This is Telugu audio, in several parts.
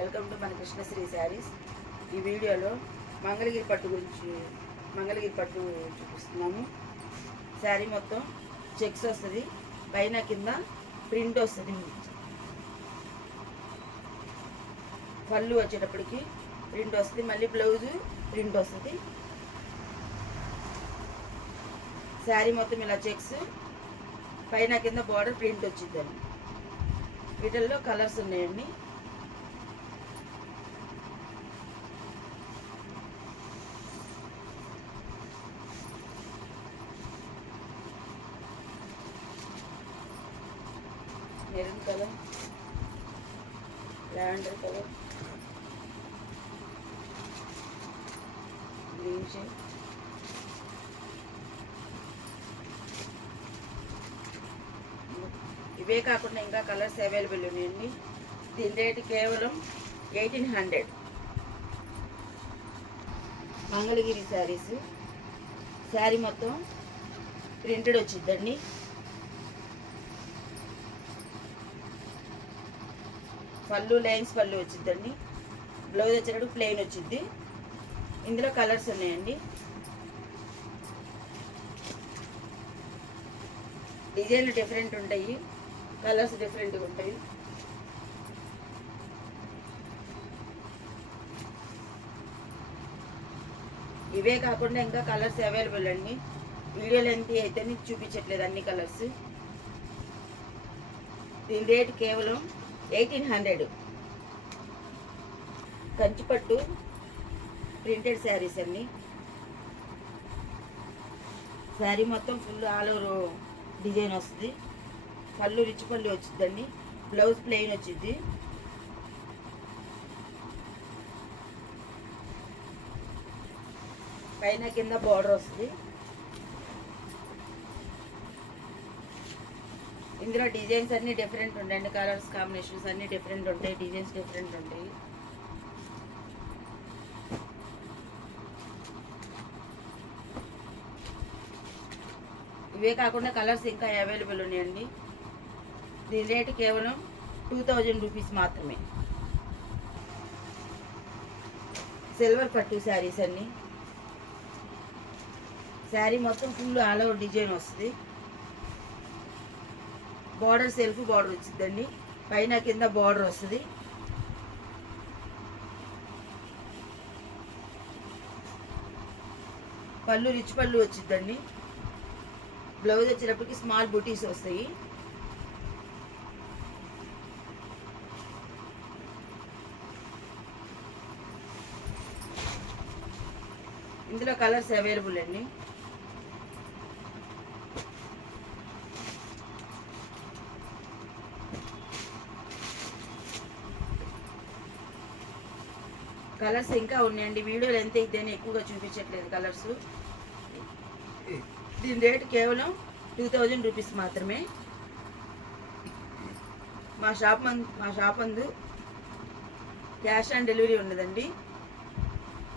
వెల్కమ్ టు మన కృష్ణశ్రీ శారీస్. ఈ వీడియోలో మంగళగిరి పట్టు చూపిస్తున్నాము. శారీ మొత్తం చెక్స్ వస్తుంది, పైన కింద ప్రింట్ వస్తుంది. పళ్ళు వచ్చేటప్పటికి ప్రింట్ వస్తుంది, మళ్ళీ బ్లౌజు ప్రింట్ వస్తుంది. శారీ మొత్తం ఇలా చెక్స్, పైన కింద బార్డర్ ప్రింట్ వచ్చిందండి. వీటిల్లో కలర్స్ ఉన్నాయండి. Maroon colour, lavender colour, green shade, ఇవే కాకుండా ఇంకా కలర్స్ అవైలబుల్ ఉన్నాయండి. దీని రేటు కేవలం 1800. మంగళగిరి శారీస్. శారీ మొత్తం ప్రింటెడ్ వచ్చిందండి. పళ్ళు లైన్స్ పళ్ళు వచ్చిందండి. బ్లౌజ్ వచ్చేటప్పుడు ప్లెయిన్ వచ్చింది. ఇందులో కలర్స్ ఉన్నాయండి. డిజైన్లు డిఫరెంట్ ఉంటాయి, కలర్స్ డిఫరెంట్గా ఉంటాయి. ఇవే కాకుండా ఇంకా కలర్స్ అవైలబుల్ అండి. వీడియో లెంత్ అయితే మీకు చూపించట్లేదు అన్ని కలర్స్. దీని రేటు కేవలం 1800. కంచిపట్టు ప్రింటెడ్ శారీస్ అండి. శారీ మొత్తం ఫుల్ ఆల్ ఓవర్ డిజైన్ వస్తుంది. పళ్ళు రిచ్ పళ్ళు వచ్చిందండి. బ్లౌజ్ ప్లెయిన్ వచ్చింది. పైన కింద బార్డర్ వస్తుంది. ఇందులో డిజైన్స్ అన్నీ డిఫరెంట్ ఉంటాయండి. కలర్స్ కాంబినేషన్స్ అన్నీ డిఫరెంట్ ఉంటాయి, డిజైన్స్ డిఫరెంట్ ఉంటాయి. ఇవే కాకుండా కలర్స్ ఇంకా అవైలబుల్ ఉన్నాయండి. దీని రేటు కేవలం 2000 రూపీస్ మాత్రమే. సిల్వర్ పట్టు శారీస్ అన్నీ. శారీ మొత్తం ఫుల్ ఆల్ ఓవర్ డిజైన్ వస్తుంది. బార్డర్ సెల్ఫ్ బార్డర్ వచ్చిందండి. పైన కింద బార్డర్ వస్తుంది. పళ్ళు రిచ్ పళ్ళు వచ్చిందండి. బ్లౌజ్ వచ్చేటప్పటికి స్మాల్ బుటీస్ వస్తాయి. ఇందులో కలర్స్ అవైలబుల్ అండి. కలర్స్ ఇంకా ఉన్నాయండి. వీడియోలు ఎంత అయితేనే ఎక్కువగా చూపించట్లేదు కలర్స్. దీని రేటు కేవలం 2000 రూపీస్ మాత్రమే. మా షాప్ నందు క్యాష్ ఆన్ డెలివరీ ఉండదండి.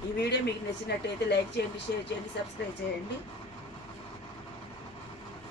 ఈ వీడియో మీకు నచ్చినట్టయితే లైక్ చేయండి, షేర్ చేయండి, సబ్స్క్రైబ్ చేయండి.